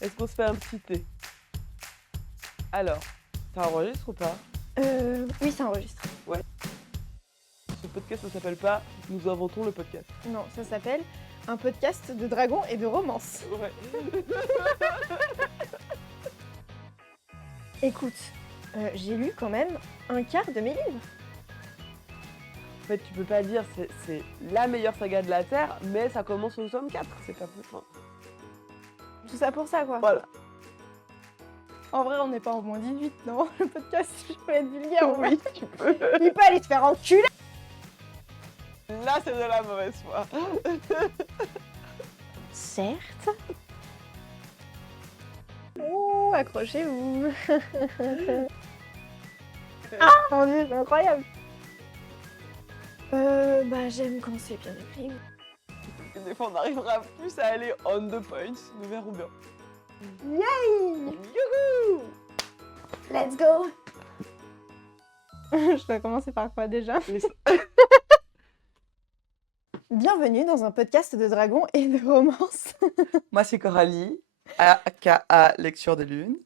Est-ce qu'on se fait un petit thé? Alors, ça enregistre ou pas? Oui, ça enregistre. Ce podcast, ça s'appelle pas Nous inventons le podcast. Non, ça s'appelle un podcast de dragons et de romance. Ouais. Écoute, j'ai lu quand même un quart de mes livres. En fait, tu peux pas dire c'est la meilleure saga de la Terre, mais ça commence au tome 4. C'est pas plus fin. Tout ça pour ça, quoi. Voilà. En vrai, on n'est pas en moins 18, non? Le podcast, je peux être vulgaire, oui. Oui, tu peux. Il peut aller te faire enculer. Là, c'est de la mauvaise foi. Certes. Oh, accrochez-vous. Ah, mon Dieu, c'est incroyable. J'aime quand c'est bien écrit. Et des fois, on arrivera plus à aller on the point. Nous verrons bien. Yay! Youhou! Let's go. Je dois commencer par quoi déjà? Bienvenue dans un podcast de dragons et de romance. Moi, c'est Coralie, aka Lecture de Lune.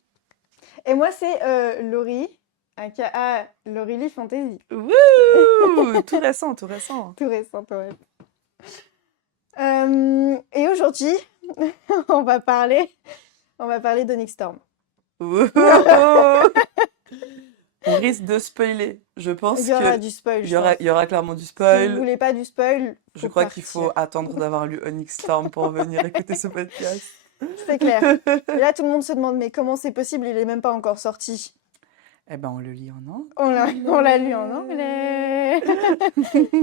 Et moi, c'est Laurie, aka Laurelie Fantasy. Wouh! Tout récent, tout récent. Tout récent, ouais. Et aujourd'hui, on va parler d'Onyx Storm. Wouhou! On risque de spoiler. Je pense Il y aura que du spoil, il je y pense. aura clairement du Si spoil. vous voulez pas du spoil, Je crois qu'il faut partir. attendre d'avoir lu Onyx Storm pour venir écouter ce podcast. C'est clair. Et là, tout le monde se demande, mais comment c'est possible? Il est même pas encore sorti. Eh ben, on le lit en anglais. On l'a lu en anglais.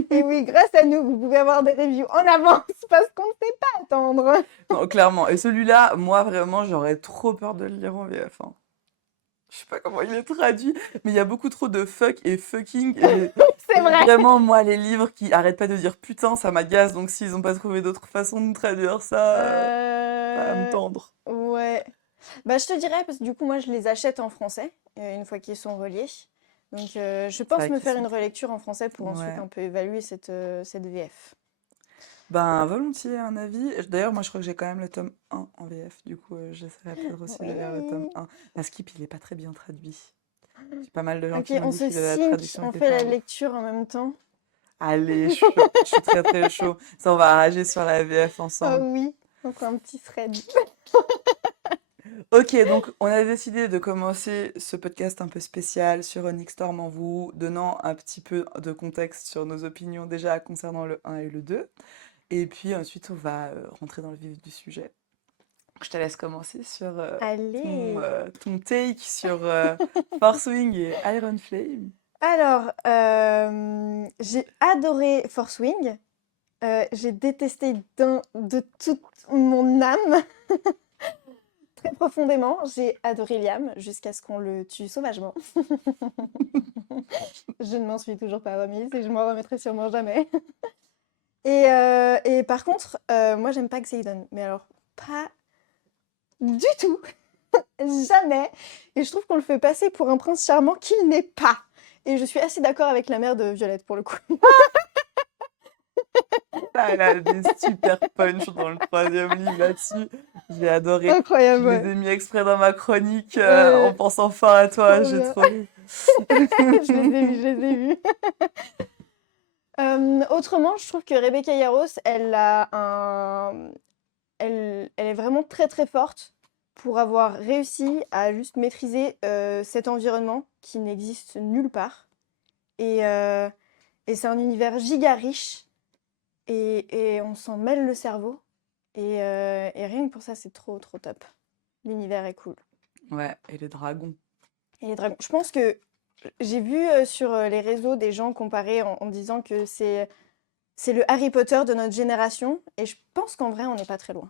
Et oui, grâce à nous, vous pouvez avoir des reviews en avance parce qu'on ne sait pas attendre. Non, clairement. Et celui-là, moi, vraiment, j'aurais trop peur de le lire en VF. Hein. Je sais pas comment il est traduit, mais il y a beaucoup trop de fuck et fucking. Et C'est vrai. vraiment, moi, les livres qui arrêtent pas de dire putain, ça m'agace. Donc, s'ils ont pas trouvé d'autres façons de traduire ça, ça va me tendre. Ouais. Je te dirais, parce que du coup, moi, je les achète en français, une fois qu'ils sont reliés. Donc, je pense vrai me qu'ils faire sont une relecture en français pour ensuite Ouais. un peu évaluer cette VF. Ben, volontiers, un avis. D'ailleurs, moi, je crois que j'ai quand même le tome 1 en VF. Du coup, j'essaierai peut-être aussi de lire le tome 1. Parce qu'il il est pas très bien traduit. J'ai pas mal de gens Ok, qui m'ont on dit se que la sync, traduction on était fait pas la ouf. lecture en même temps. Allez, chaud. Je suis très très chaud. Ça, on va rager sur la VF Ah ensemble. oui, on fait un petit thread. Ok, donc on a décidé de commencer ce podcast un peu spécial sur Onyx Storm en vous donnant un petit peu de contexte sur nos opinions déjà concernant le 1 et le 2. Et puis ensuite, on va rentrer dans le vif du sujet. Je te laisse commencer sur Allez. ton take sur Forcewing et Iron Flame. Alors, j'ai adoré Force Wing. J'ai détesté de toute mon âme, très profondément. J'ai adoré Liam jusqu'à ce qu'on le tue sauvagement. Je ne m'en suis toujours pas remise et je m'en remettrai sûrement jamais. Et par contre, moi j'aime pas Xaydon, mais alors pas du tout, jamais. Et je trouve qu'on le fait passer pour un prince charmant qu'il n'est pas. Et je suis assez d'accord avec la mère de Violette pour le coup. Ah, elle a des super punch dans le 3e livre là-dessus. J'ai adoré. Je Incroyable, les ouais. ai mis exprès dans ma chronique Ouais. en pensant fort à toi. Trop J'ai bien. trop ri. Je les ai vus, je les ai vus. Autrement, je trouve que Rebecca Yarros, elle est vraiment très très forte pour avoir réussi à juste maîtriser cet environnement qui n'existe nulle part. Et c'est un univers giga riche et on s'en mêle le cerveau. Et rien que pour ça, c'est trop trop top. L'univers est cool. Ouais, et les dragons. Et les dragons. Je pense que j'ai vu sur les réseaux des gens comparer en disant que c'est le Harry Potter de notre génération. Et je pense qu'en vrai, on n'est pas très loin.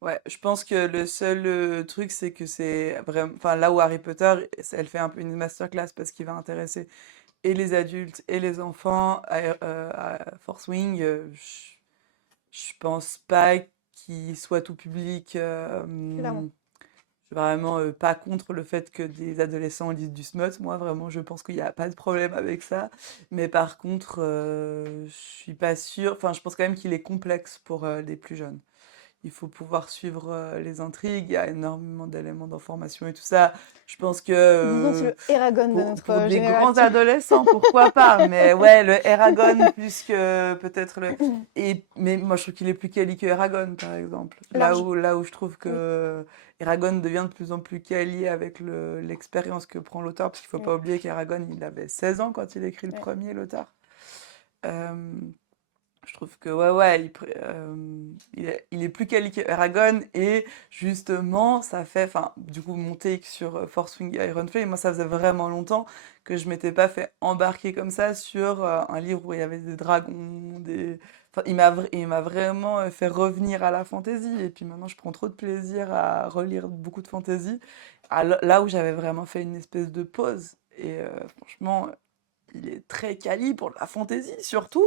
Ouais, je pense que le seul truc, c'est que c'est vraiment. Enfin, là où Harry Potter, elle fait un peu une masterclass parce qu'il va intéresser et les adultes et les enfants. À Force Wing, je pense pas qu'il soit tout public. Clairement. Je suis vraiment pas contre le fait que des adolescents lisent du smut. Moi, vraiment, je pense qu'il n'y a pas de problème avec ça. Mais par contre, je suis pas sûre. Enfin, je pense quand même qu'il est complexe pour les plus jeunes. il faut pouvoir suivre les intrigues, il y a énormément d'éléments d'information et tout ça. Je pense Disons que c'est que le Eragon de pour notre des grands génération. adolescents, pourquoi pas, mais ouais, le Eragon plus que peut-être le... mais moi, je trouve qu'il est plus quali que Eragon, par exemple. Large. Là où je trouve Oui. que Eragon devient de plus en plus quali avec l'expérience que prend l'auteur, parce qu'il faut Oui. pas oublier qu'Eragon, il avait 16 ans quand il écrit le Ouais. premier, l'auteur. Euh, je trouve que ouais, il est plus quali que Eragon et justement, ça fait, enfin, du coup, mon take sur Force Wing Iron Flame, moi, ça faisait vraiment longtemps que je m'étais pas fait embarquer comme ça sur un livre où il y avait des dragons, des... Enfin, il m'a vraiment fait revenir à la fantasy et puis maintenant, je prends trop de plaisir à relire beaucoup de fantasy, là où j'avais vraiment fait une espèce de pause. Et franchement, il est très quali pour la fantasy, surtout.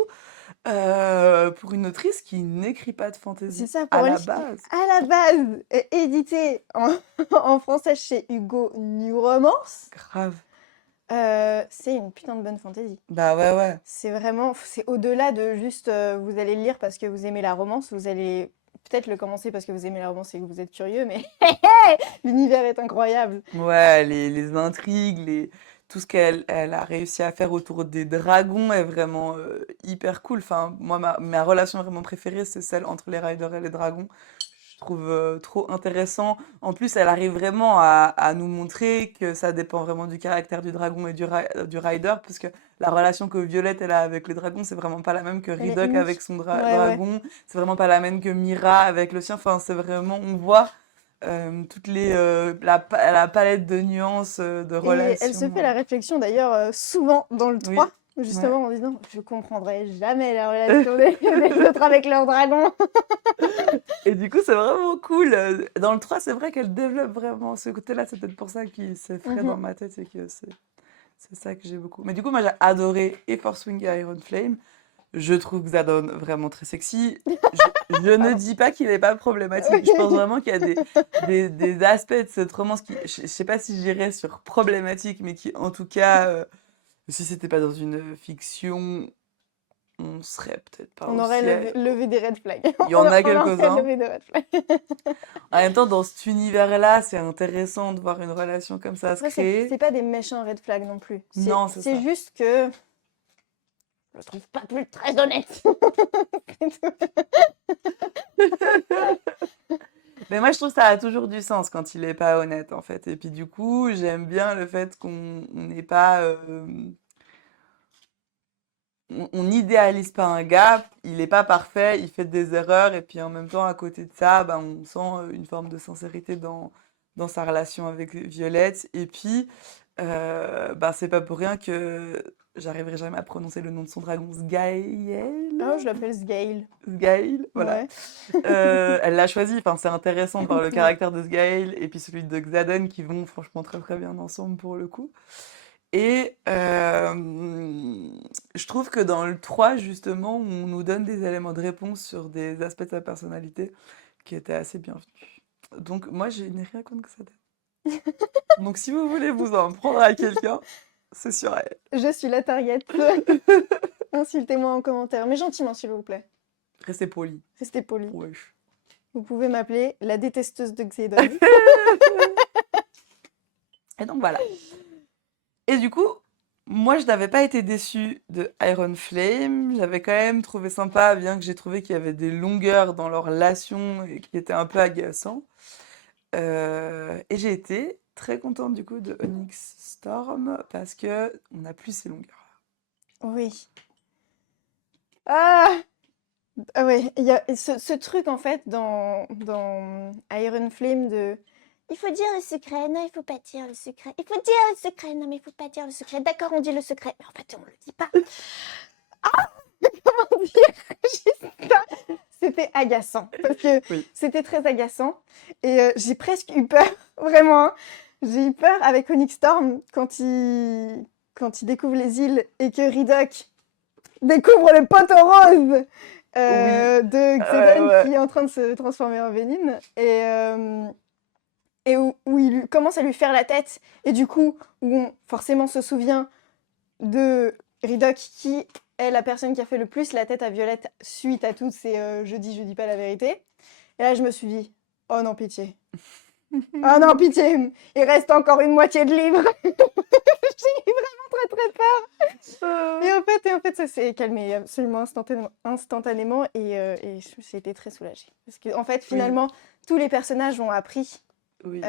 Pour une autrice qui n'écrit pas de C'est fantasy ça, à pour un la livre qui, base. à la base, est édité en français chez Hugo New Romance, Grave. c'est une putain de bonne fantaisie. Bah ouais, ouais. C'est vraiment, c'est au-delà de juste vous allez le lire parce que vous aimez la romance, vous allez peut-être le commencer parce que vous aimez la romance et que vous êtes curieux, mais l'univers est incroyable. Ouais, les intrigues, tout ce elle a réussi à faire autour des dragons est vraiment hyper cool. Enfin, moi, ma relation vraiment préférée, c'est celle entre les riders et les dragons. Je trouve trop intéressant. En plus, elle arrive vraiment à nous montrer que ça dépend vraiment du caractère du dragon et du rider, parce que la relation que Violette elle a avec le dragon, c'est vraiment pas la même que Elle est Riddock avec unique. son Ouais, ouais. dragon. C'est vraiment pas la même que Mira avec le sien. Enfin, c'est vraiment, on voit toutes la palette de nuances de Et elle se relations. fait la réflexion d'ailleurs souvent dans le 3, Oui, ouais. justement en disant je comprendrai jamais la relation des autres avec leur dragon. Et du coup, c'est vraiment cool. Dans le 3, c'est vrai qu'elle développe vraiment ce côté-là. C'est peut-être pour ça qu'il s'est frais dans Mhm. ma tête et que c'est ça que j'ai beaucoup. Mais du coup, moi, j'ai adoré et Force Wing et Iron Flame. Je trouve Xadon vraiment très sexy. Je ne Pardon. dis pas qu'il n'est pas problématique. Je pense vraiment qu'il y a des aspects de cette romance qui, je sais pas si j'irais sur problématique, mais qui, en tout cas, si c'était pas dans une fiction, on serait peut-être pas On au aurait ciel. levé des red flags. Il y en a On aurait quelques-uns. levé des red flags. En même temps, dans cet univers-là, c'est intéressant de voir une relation comme ça se Après, c'est créer. pas des méchants red flags non plus. Non, c'est C'est ça. juste que je le trouve pas plus très honnête. Mais moi, je trouve que ça a toujours du sens quand il est pas honnête, en fait. Et puis, du coup, j'aime bien le fait qu'on n'ait pas. On n'idéalise pas un gars, il n'est pas parfait, il fait des erreurs, et puis en même temps, à côté de ça, bah, on sent une forme de sincérité dans sa relation avec Violette. Et puis, bah, c'est pas pour rien que j'arriverai jamais à prononcer le nom de son dragon, Oh, Sgaël. je l'appelle Sgaël. Sgaël, voilà. Ouais. Elle l'a choisi, enfin, c'est intéressant de voir le Ouais. caractère de Sgaël et puis celui de Xaden qui vont franchement très très bien ensemble pour le coup. Et je trouve que dans le 3 justement, on nous donne des éléments de réponse sur des aspects de sa personnalité qui étaient assez bienvenus. Donc moi, je n'ai rien contre Xaden. Donc si vous voulez vous en prendre à quelqu'un, c'est sur elle. Je suis la target. Insultez-moi en commentaire, mais gentiment s'il vous plaît. Restez poli. Restez poli. Wesh. Vous pouvez m'appeler la détesteuse de Xedon. Et donc voilà. Et du coup, moi, je n'avais pas été déçue de Iron Flame. J'avais quand même trouvé sympa, bien que j'ai trouvé qu'il y avait des longueurs dans leur relation et qui étaient un peu agaçants. Et j'ai été très contente du coup de Onyx Storm parce que on n'a plus ces longueurs. Oui. Ah, ah ouais, il y a ce truc en fait dans Iron Flame de il faut dire le secret, non, il faut pas dire le secret. Il faut dire le secret, non, mais il faut pas dire le secret. D'accord, on dit le secret, mais en fait, on le dit pas. Comment dire? Juste ça. C'était agaçant parce que Oui. c'était très agaçant et j'ai presque eu peur, vraiment. Hein. J'ai eu peur avec Onyx Storm quand il découvre les îles et que Riddock découvre le poteau rose Oui. de Xenon Ouais. qui est en train de se transformer en Vénine et où il commence à lui faire la tête et du coup où on forcément se souvient de Riddock qui est la personne qui a fait le plus la tête à Violette suite à toutes ces je dis pas la vérité Et là, je me suis dit, oh non, pitié. Oh non, pitié, il reste encore une moitié de livre. J'ai eu vraiment très très peur. Et en fait, ça s'est calmé absolument instantanément et j'ai été très soulagée. Parce que, en fait, Oui, finalement, tous les personnages ont appris. oui.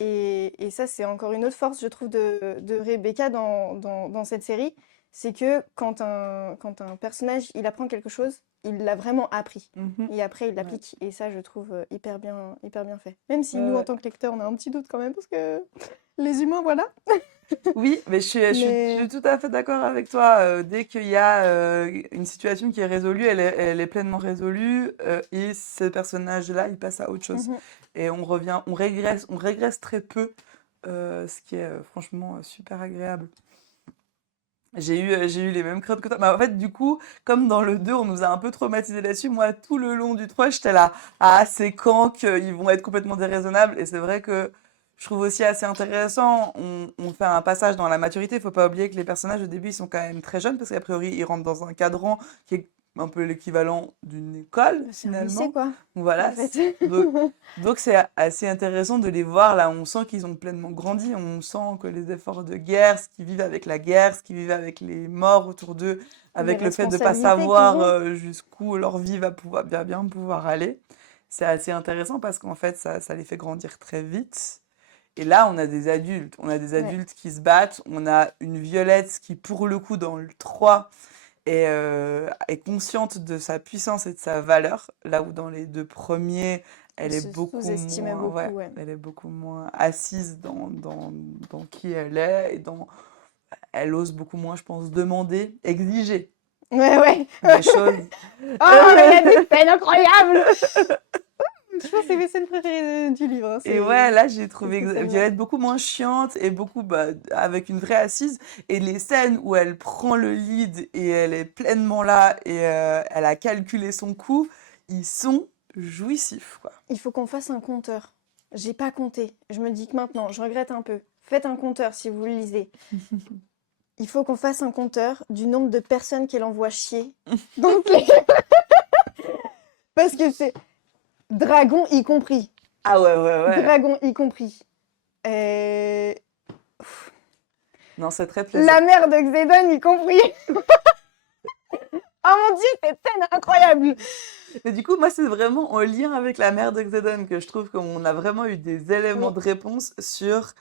Et ça, c'est encore une autre force, je trouve, de Rebecca dans cette série. C'est que quand un personnage, il apprend quelque chose, il l'a vraiment appris. Mhm. Et après, il Ouais. l'applique. Et ça, je trouve hyper bien fait. Même si Ouais, nous, en ouais. tant que lecteurs, on a un petit doute quand même, parce que les humains, voilà. Oui, mais je suis Mais tout à fait d'accord avec toi. Dès qu'il y a une situation qui est résolue, elle est pleinement résolue et ce personnage-là, il passe à autre chose. mhm, Et on régresse très peu, ce qui est franchement super agréable. J'ai eu les mêmes craintes que toi. Mais en fait, du coup, comme dans le 2 on nous a un peu traumatisé là-dessus, moi, tout le long du 3 j'étais là, ah, c'est quand qu'ils vont être complètement déraisonnables. Et c'est vrai que je trouve aussi assez intéressant, on fait un passage dans la maturité. Il faut pas oublier que les personnages, au début, ils sont quand même très jeunes, parce qu'a priori, ils rentrent dans un cadran qui est un peu l'équivalent d'une école, c'est un lycée, finalement. quoi, Donc en voilà. fait. Donc c'est assez intéressant de les voir là, on sent qu'ils ont pleinement grandi, on sent que les efforts de guerre, ce qu'ils vivent avec la guerre, ce qu'ils vivent avec les morts autour d'eux, Les avec le fait de ne pas responsabilités qu'ils savoir ont. jusqu'où leur vie va pouvoir bien pouvoir aller. C'est assez intéressant parce qu'en fait ça les fait grandir très vite. Et là on a des Ouais, adultes qui se battent, on a une Violette qui pour le coup dans le 3 est consciente de sa puissance et de sa valeur, là où dans les deux premiers, elle elle est se beaucoup sous-estimait moins, ouais, beaucoup, ouais. elle est beaucoup moins assise dans qui elle est, elle ose beaucoup moins, je pense, demander, exiger Ouais, ouais. des choses. Oh, mais il y a des scènes incroyables! Je pense que c'est mes scènes préférées du livre, hein, Et ouais, là, j'ai trouvé ces scènes-là. Violette beaucoup moins chiante et beaucoup avec une vraie assise. Et les scènes où elle prend le lead et elle est pleinement là et elle a calculé son coup, ils sont jouissifs, quoi. Il faut qu'on fasse un compteur. J'ai pas compté. Je me dis que maintenant, je regrette un peu. Faites un compteur si vous le lisez. Il faut qu'on fasse un compteur du nombre de personnes qu'elle envoie chier. Donc, parce que c'est dragon y compris. Ah ouais, ouais, ouais. Dragon y compris. Et... Non, c'est très La plaisant. mère de Xédon y compris. Oh mon dieu, cette scène incroyable! Mais du coup, moi, c'est vraiment en lien avec la mère de Xédon que je trouve qu'on a vraiment eu des éléments Oui, de réponse sur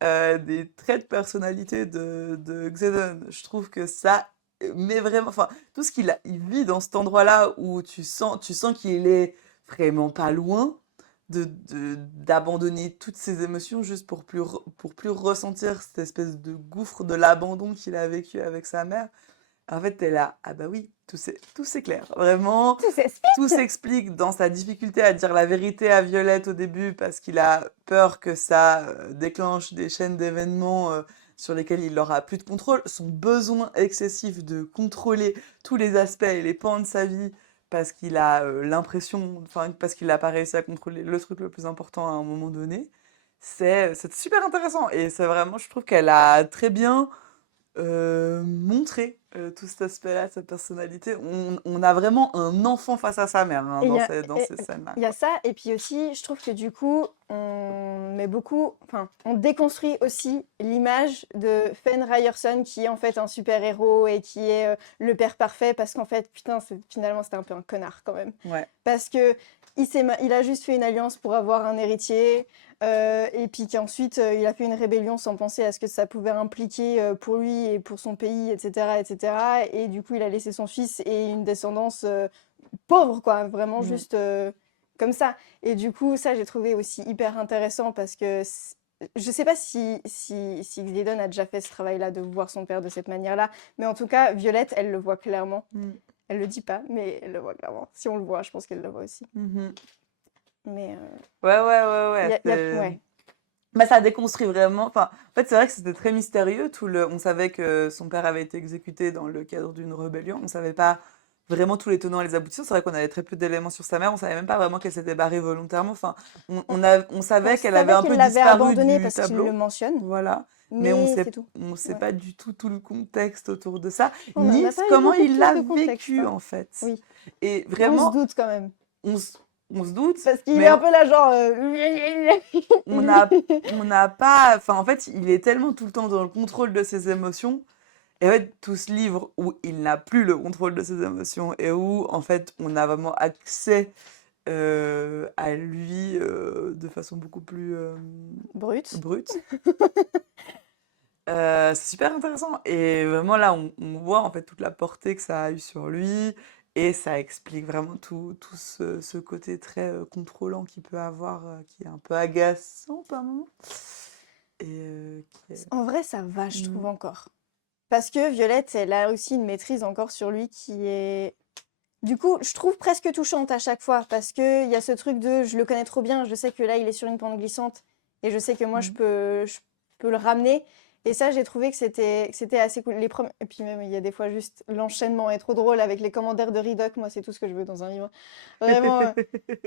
des traits de personnalité de Xédon. Je trouve que ça, mais vraiment, enfin, tout ce il vit dans cet endroit-là où tu sens qu'il est vraiment pas loin d'abandonner toutes ses émotions juste pour plus ressentir cette espèce de gouffre de l'abandon qu'il a vécu avec sa mère. En fait, t'es là, ah bah oui, tout s'éclaire. Vraiment, tout tout s'explique. s'explique dans sa difficulté à dire la vérité à Violette au début parce qu'il a peur que ça déclenche des chaînes d'événements sur lesquels il n'aura plus de contrôle. Son besoin excessif de contrôler tous les aspects et les pans de sa vie parce qu'il a l'impression, enfin, parce qu'il n'a pas réussi à contrôler le truc le plus important à un moment donné. C'est super intéressant et c'est vraiment, je trouve qu'elle a très bien montrer tout cet aspect-là, cette personnalité. On a vraiment un enfant face à sa mère hein, Et dans ces scènes-là, il y a quoi. ça, et puis aussi, je trouve que du coup, on met beaucoup, enfin, on déconstruit aussi l'image de Fen Ryerson qui est en fait un super-héros et qui est le père parfait, parce qu'en fait, putain, finalement, c'était un peu un connard quand même. Ouais. Parce que il a juste fait une alliance pour avoir un héritier, et puis qu'ensuite, il a fait une rébellion sans penser à ce que ça pouvait impliquer pour lui et pour son pays, etc., etc. Et du coup, il a laissé son fils et une descendance pauvre, quoi, vraiment Mm. juste comme ça. Et du coup, ça, j'ai trouvé aussi hyper intéressant parce que je sais pas si Xédon a déjà fait ce travail-là de voir son père de cette manière-là, mais en tout cas, Violette, elle le voit clairement. Mm. Elle le dit pas, mais elle le voit clairement. Si on le voit, je pense qu'elle le voit aussi. Mhm. Mais Ouais, ouais, ouais, ouais. ouais. Bah, ça déconstruit vraiment. Enfin, en fait, c'est vrai que c'était très mystérieux. On savait que son père avait été exécuté dans le cadre d'une rébellion. On savait pas vraiment tous les tenants et les aboutissants. C'est vrai qu'on avait très peu d'éléments sur sa mère. On savait même pas vraiment qu'elle s'était barrée volontairement. Enfin, On, on on savait qu'elle avait savait un qu'il peu l'avait disparu abandonné du parce qu'il le tableau. mentionne, Voilà. Mais mais c'est tout. on sait Ouais. pas du tout le contexte autour de ça, On n'en ni a pas eu comment beaucoup il plus l'a de contexte, vécu, hein. en fait. Oui. Et On se vraiment, doute quand même. on, s- on se doute, Parce qu'il est mais un peu là, genre. on n'a on n'a pas. Enfin, en fait, il est tellement tout le temps dans le contrôle de ses émotions. Et en fait, tout ce livre où il n'a plus le contrôle de ses émotions et où, en fait, on a vraiment accès à lui de façon beaucoup plus Brut. brute. C'est super intéressant. Et vraiment, là, on voit en fait toute la portée que ça a eu sur lui. Et ça explique vraiment tout ce côté très contrôlant qu'il peut avoir, qui est un peu agaçant par moments. Et qui est... En vrai, ça va, je Mm. trouve encore. Parce que Violette, elle a aussi une maîtrise encore sur lui qui est. Du coup, je trouve presque touchante à chaque fois. Parce qu'il y a ce truc de je le connais trop bien, je sais que là, il est sur une pente glissante. Et je sais que moi, Mm. je peux le ramener. Et ça, j'ai trouvé que c'était assez cool. Et puis même, il y a des fois juste l'enchaînement est trop drôle avec les commentaires de Ridoc. Moi, c'est tout ce que je veux dans un livre. Vraiment,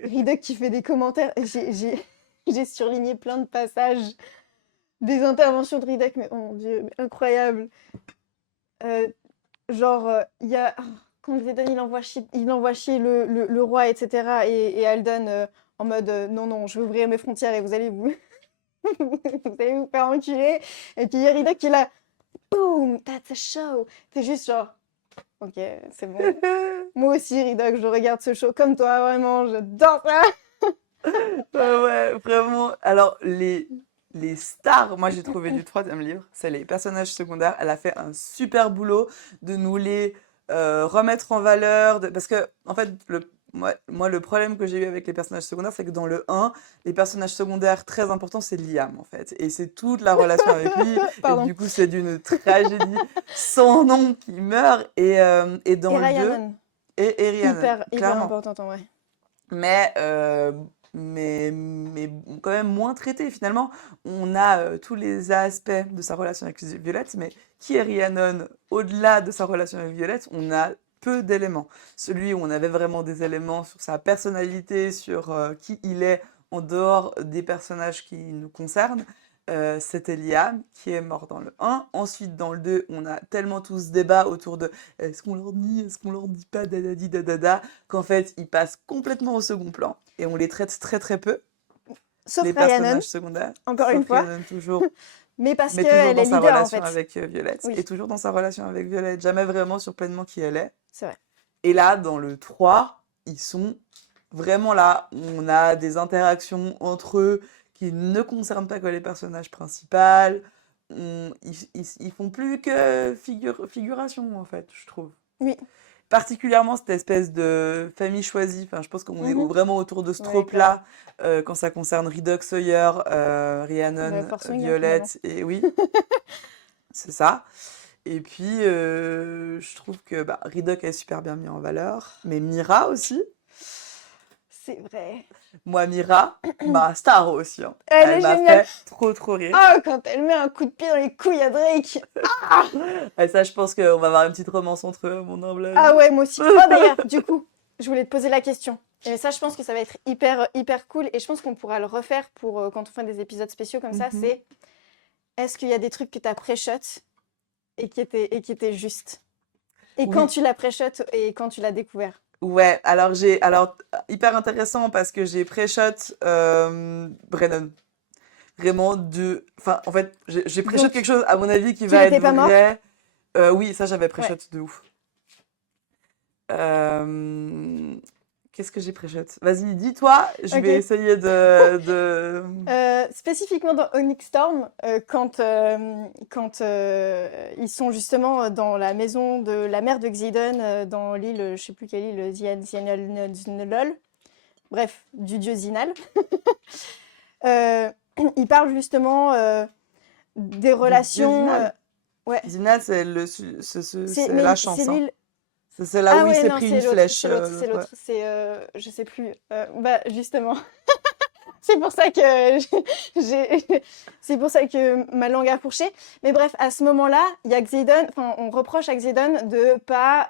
Ridoc qui fait des commentaires. J'ai surligné plein de passages des interventions de Ridoc, mais oh mon Dieu, mais incroyable. Euh, genre, il y a... Quand Xéden, il envoie chier le roi, etc. Et Alden en mode non, non, je vais ouvrir mes frontières et vous allez vous... vous allez vous faire enculer. Et puis il y a Ridoc qui est là, boom, that's a show. T'es juste genre, ok, c'est bon. Moi aussi, Ridoc, je regarde ce show comme toi, vraiment, j'adore ça. Ouais, ouais, vraiment. Alors, les stars, moi j'ai trouvé du troisième livre, c'est les personnages secondaires. Elle a fait un super boulot de nous les remettre en valeur. Parce que, en fait, moi, le problème que j'ai eu avec les personnages secondaires, c'est que dans le 1, les personnages secondaires très importants, c'est Liam, en fait. Et c'est toute la relation avec lui. Et Pardon. du coup, c'est d'une tragédie sans nom qui meurt. Et Et dans le 2, Rhiannon, et Rhiannon, hyper clairement. importante en vrai. Mais, mais quand même moins traité finalement. On a tous les aspects de sa relation avec Violette, mais qui est Rhiannon au-delà de sa relation avec Violette, on a peu d'éléments. Celui où on avait vraiment des éléments sur sa personnalité, sur qui il est en dehors des personnages qui nous concernent, c'était Liam qui est mort dans le 1. Ensuite, dans le 2, on a tellement tout ce débat autour de est-ce qu'on leur dit, est-ce qu'on leur dit pas, dadadi, dadada, qu'en fait, ils passent complètement au second plan et on les traite très très peu, Sauf les Rhiannon, personnages secondaires, encore une sauf fois. Rhiannon toujours, Mais parce mais toujours qu'elle dans est sa leader en relation fait. avec Violette, Oui, et toujours dans sa relation avec Violette, jamais vraiment sur pleinement qui elle est. c'est vrai. Et là, dans le 3, ils sont vraiment là. On a des interactions entre eux qui ne concernent pas que les personnages principaux. Ils font plus que figuration, en fait, je trouve. Oui. Particulièrement cette espèce de famille choisie. Enfin, je pense qu'on est Mhm. vraiment autour de ce Ouais, clairement. trope-là quand ça concerne Ridoc, Sawyer, Bah, Rhiannon, Force Wing, hein, finalement. Violette, et oui, c'est ça. Et puis, je trouve que bah, Ridoc est super bien mis en valeur, mais Mira aussi. C'est vrai. Moi, Mira, ma star aussi, hein. Elle Elle est m'a géniale. fait trop, trop rire. Ah, quand elle met un coup de pied dans les couilles à Drake. Ah, Et ça, je pense qu'on va avoir une petite romance entre eux, à mon humble ah avis. ouais, moi aussi. Oh, d'ailleurs, du coup, je voulais te poser la question. Et ça, je pense que ça va être hyper, hyper cool. Et je pense qu'on pourra le refaire pour quand on fait des épisodes spéciaux comme ça. Mhm. C'est est-ce qu'il y a des trucs que tu as pré-shot et qui étaient justes? Et quand Oui, tu l'as pré-shot et quand tu l'as découvert? ouais, alors, hyper intéressant parce que j'ai pré-shot Brennan. Vraiment enfin, en fait, j'ai pré-shot Donc, quelque chose, à mon avis, qui qu'il va être n'était pas mort? vrai. Oui, ça, j'avais Ouais. pré-shot de ouf. Euh, Qu'est-ce que j'ai pré-shot? Vas-y, dis-toi, je vais Ok. essayer de... Spécifiquement dans Onyx Storm, quand ils sont justement dans la maison de la mère de Xidon, dans l'île, je sais plus quelle île, Zianalol, bref, du dieu Zinal. Euh, il parle justement des Du dieu relations. Zinal. Ouais, Zinal, c'est la c'est chance, hein. l'île. C'est là Ah où il ouais, s'est non, pris c'est une l'autre, flèche, c'est l'autre, c'est l'autre, ouais. l'autre, c'est je sais plus. Bah justement. C'est pour ça que c'est pour ça que ma langue a fourché. Mais bref, à ce moment-là, il y a Xidon, enfin, on reproche à Xidon de pas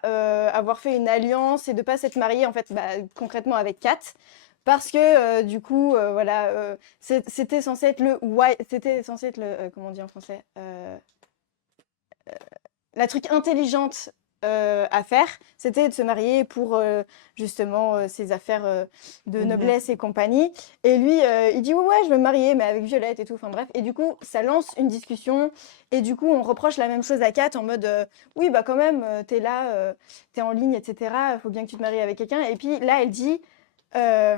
avoir fait une alliance et de pas s'être marié en fait, bah, concrètement avec Kat, parce que du coup, voilà, c'était censé être c'était censé être le, comment on dit en français, la truc intelligente à faire, c'était de se marier pour justement ses affaires de Mhm. noblesse et compagnie. Et lui, il dit ouais, je veux me marier, mais avec Violette et tout. Enfin bref. Et du coup, ça lance une discussion. Et du coup, on reproche la même chose à Kat en mode oui, bah quand même, t'es là, t'es en ligne, etc. Faut bien que tu te maries avec quelqu'un. Et puis là, elle dit. euh,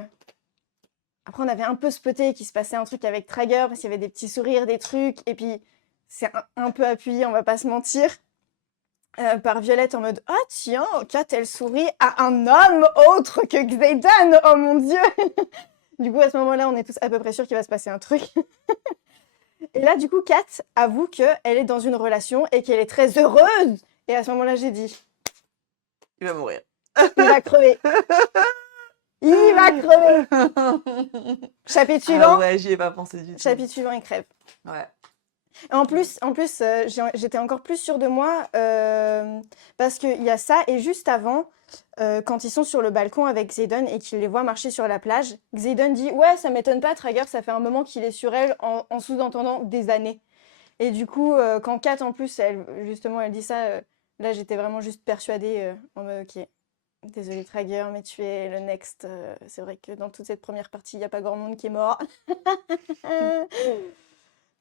Après, on avait un peu spoté qu'il se passait un truc avec Trager parce qu'il y avait des petits sourires, des trucs. Et puis, c'est un peu appuyé, on va pas se mentir, par Violette en mode ah tiens, Kat, elle sourit à un homme autre que Xaden. Oh mon dieu! Du coup, à ce moment-là, on est tous à peu près sûrs qu'il va se passer un truc. Et là, du coup, Kat avoue qu'elle est dans une relation et qu'elle est très heureuse. Et à ce moment-là, j'ai dit Il va mourir. il va crever. Il va crever. Chapitre Ah suivant. ouais, j'y ai pas pensé du tout. Chapitre suivant, il crève. Ouais. En plus, j'étais encore plus sûre de moi parce qu'il y a ça. Et juste avant, quand ils sont sur le balcon avec Xaden et qu'ils les voient marcher sur la plage, Xaden dit ouais, ça m'étonne pas, Trager, ça fait un moment qu'il est sur elle en sous-entendant des années. Et du coup, quand Kat en plus, justement, elle dit ça, là j'étais vraiment juste persuadée en mode ok. Désolée Trager, mais tu es le next. C'est vrai que dans toute cette première partie, il n'y a pas grand monde qui est mort.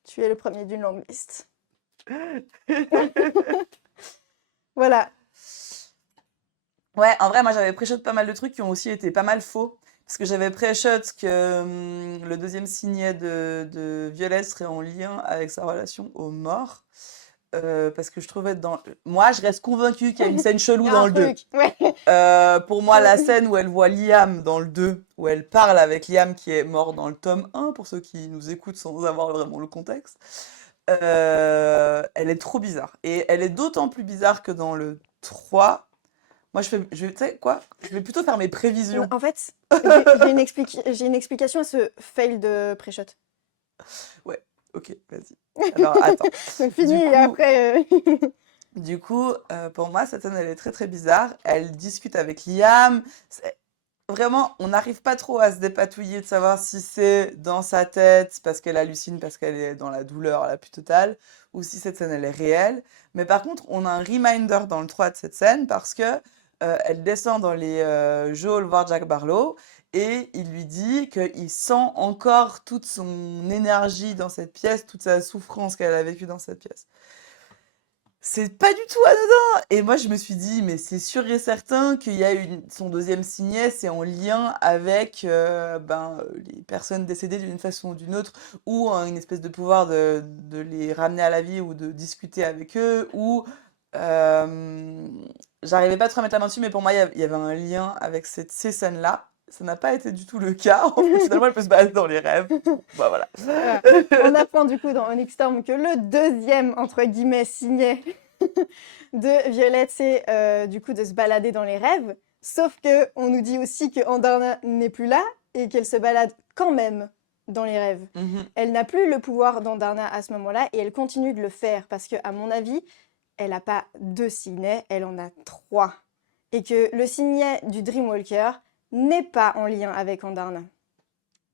Tu es le premier d'une longue liste. Voilà. Ouais, en vrai, moi j'avais pré-shot pas mal de trucs qui ont aussi été pas mal faux. Parce que j'avais pré-shot que le deuxième signet de Violette serait en lien avec sa relation aux morts. Parce que je trouvais dans. Moi, je reste convaincue qu'il y a une scène Il chelou y a dans un le 2. truc. Ouais. Pour moi, la scène où elle voit Liam dans le 2, où elle parle avec Liam qui est mort dans le tome 1, pour ceux qui nous écoutent sans avoir vraiment le contexte, elle est trop bizarre. Et elle est d'autant plus bizarre que dans le 3. Moi, tu sais quoi? Je vais plutôt faire mes prévisions. En fait, j'ai une explication à ce fail de pré-shot. Ouais, ok, vas-y. Alors, attends. Donc fini Du et coup, après. du coup, pour moi, cette scène, elle est très très bizarre. Elle discute avec Liam. Vraiment, on n'arrive pas trop à se dépatouiller de savoir si c'est dans sa tête parce qu'elle hallucine, parce qu'elle est dans la douleur la plus totale, ou si cette scène elle est réelle. Mais par contre, on a un reminder dans le 3 de cette scène parce que elle descend dans les geôles voir Jack Barlow et il lui dit qu'il sent encore toute son énergie dans cette pièce, toute sa souffrance qu'elle a vécue dans cette pièce. C'est pas du tout anodin! Et moi, je me suis dit, mais c'est sûr et certain qu'il y a son deuxième signet, c'est en lien avec les personnes décédées d'une façon ou d'une autre, ou une espèce de pouvoir de les ramener à la vie ou de discuter avec eux, ou j'arrivais pas trop à mettre la main dessus, mais pour moi, il y avait un lien avec ces scènes-là. Ça n'a pas été du tout le cas. En fait, finalement, elle peut se balader dans les rêves. Bah voilà. Voilà. On apprend du coup dans Onyx Storm que le deuxième, entre guillemets, signet de Violette, c'est du coup de se balader dans les rêves. Sauf que on nous dit aussi que Andarna n'est plus là et qu'elle se balade quand même dans les rêves. Mhm. Elle n'a plus le pouvoir d'Andarna à ce moment-là et elle continue de le faire parce que, à mon avis, elle n'a pas 2 signets, elle en a 3. Et que le signet du Dreamwalker n'est pas en lien avec Andarna.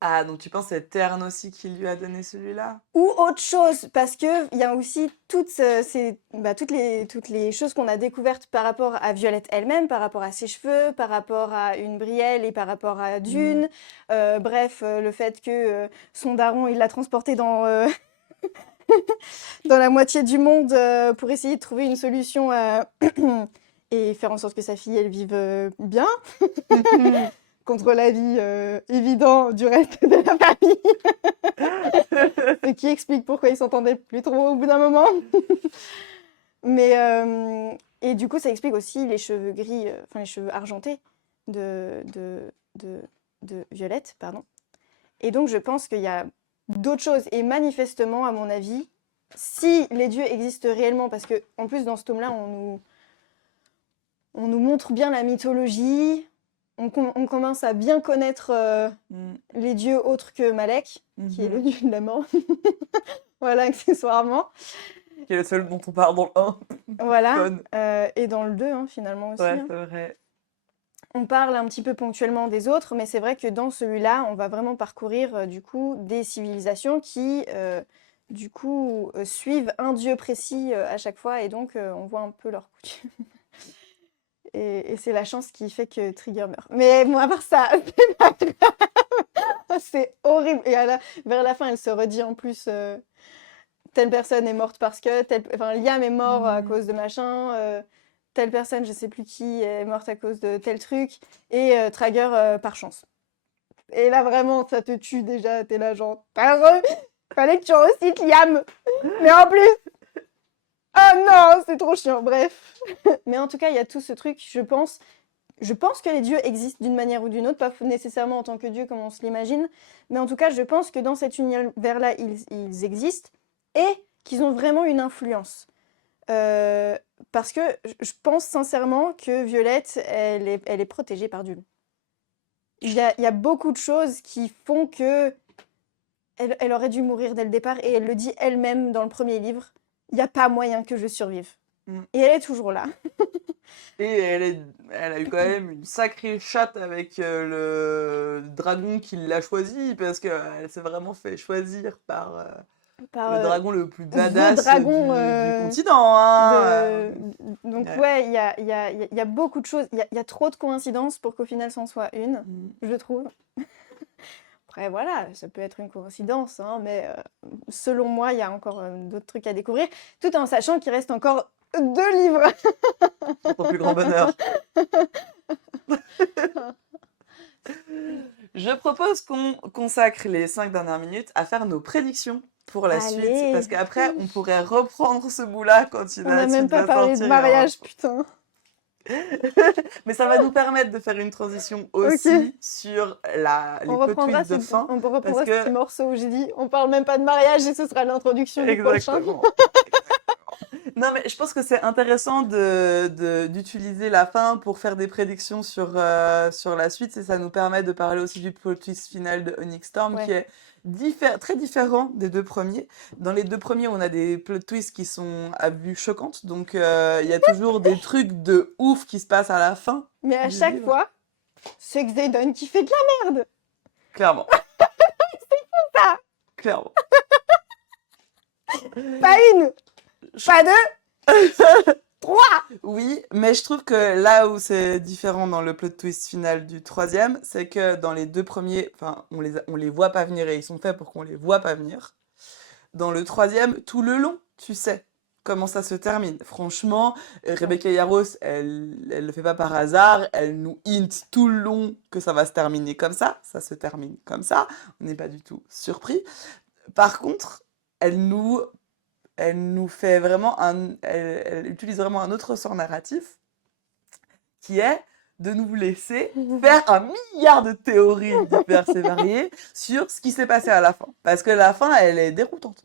Ah, donc tu penses que c'est Tern aussi qui lui a donné celui-là? Ou autre chose, parce qu'il y a aussi toutes les choses qu'on a découvertes par rapport à Violette elle-même, par rapport à ses cheveux, par rapport à une Brielle et par rapport à Dune. Bref, le fait que son daron, il l'a transporté dans, dans la moitié du monde pour essayer de trouver une solution et faire en sorte que sa fille, elle vive bien, contre l'avis évident du reste de la famille. Ce qui explique pourquoi ils s'entendaient plus trop au bout d'un moment. Mais et du coup, ça explique aussi les cheveux gris, enfin les cheveux argentés de, de, de, de Violette, pardon. Et donc, je pense qu'il y a d'autres choses. Et manifestement, à mon avis, si les dieux existent réellement, parce que en plus dans ce tome-là, on nous montre bien la mythologie. On commence à bien connaître les dieux autres que Malek, qui est le dieu de la mort. Voilà, accessoirement. Qui est le seul dont on parle dans le 1. Voilà. Fun. Et dans le 2, hein, finalement aussi. Ouais, Hein. c'est vrai. On parle un petit peu ponctuellement des autres, mais c'est vrai que dans celui-là, on va vraiment parcourir du coup des civilisations qui suivent un dieu précis à chaque fois, et donc on voit un peu leur coutume. Et c'est la chance qui fait que Trigger meurt. Mais bon, à part ça, c'est pas grave. C'est horrible. Et vers la fin, elle se redit en plus, telle personne est morte parce que, enfin, Liam est mort à cause de machin, telle personne, je sais plus qui, est morte à cause de tel truc, et Trigger par chance. Et là, vraiment, ça te tue déjà, t'es là genre, fallait que tu recites Liam. Mais en plus, oh non, c'est trop chiant, bref. Mais en tout cas, il y a tout ce truc, je pense que les dieux existent d'une manière ou d'une autre, pas nécessairement en tant que dieux comme on se l'imagine, mais en tout cas, je pense que dans cet univers-là, ils existent et qu'ils ont vraiment une influence. Parce que je pense sincèrement que Violette, elle est protégée par Dune. Il y a beaucoup de choses qui font que elle aurait dû mourir dès le départ, et elle le dit elle-même dans le premier livre, il n'y a pas moyen que je survive. Et elle est toujours là. Et elle a eu quand même une sacrée chatte avec le dragon qui l'a choisi, parce qu'elle s'est vraiment fait choisir par Par le dragon le plus The badass Dragon du continent. Hein. Donc Ouais. il y a beaucoup de choses. Il y a trop de coïncidences pour qu'au final, c'en soit une, je trouve. Après, voilà, ça peut être une coïncidence, hein, mais selon moi, il y a encore d'autres trucs à découvrir, tout en sachant qu'il reste encore 2 livres. Pour ton plus grand bonheur. Je propose qu'on consacre les 5 dernières minutes à faire nos prédictions pour la suite, parce Allez, qu'après, on pourrait reprendre ce bout-là quand on n'a même Mathilde pas va parlé de sortir. mariage, putain. Mais ça va nous permettre de faire une transition Ok, aussi sur les on plot reprendra, twists de fin, on parce reprendra ce petit que... morceau où j'ai dit on parle même pas de mariage et ce sera l'introduction du prochain. Exactement. Non, mais je pense que c'est intéressant d'utiliser la fin pour faire des prédictions sur la suite, et ça nous permet de parler aussi du plot twist final de Onyx Storm, Ouais. qui est très différent des 2 premiers. Dans les 2 premiers, on a des plot twists qui sont à vue choquante, donc il y a toujours des trucs de ouf qui se passent à la fin Mais à du chaque livre. fois, c'est Xaydon qui fait de la merde. Clairement. Ça, Clairement. pas une, pas deux, 3. Oui, mais je trouve que là où c'est différent dans le plot twist final du 3e, c'est que dans les 2 premiers, enfin, on les voit pas venir, et ils sont faits pour qu'on les voit pas venir. Dans le 3e, tout le long, tu sais comment ça se termine. Franchement, Rebecca Yarros, elle le fait pas par hasard, elle nous hint tout le long que ça va se terminer comme ça se termine comme ça, on n'est pas du tout surpris. Par contre, elle nous fait vraiment elle utilise vraiment un autre sort narratif, qui est de nous laisser faire un milliard de théories diverses et variées sur ce qui s'est passé à la fin. Parce que la fin, elle est déroutante,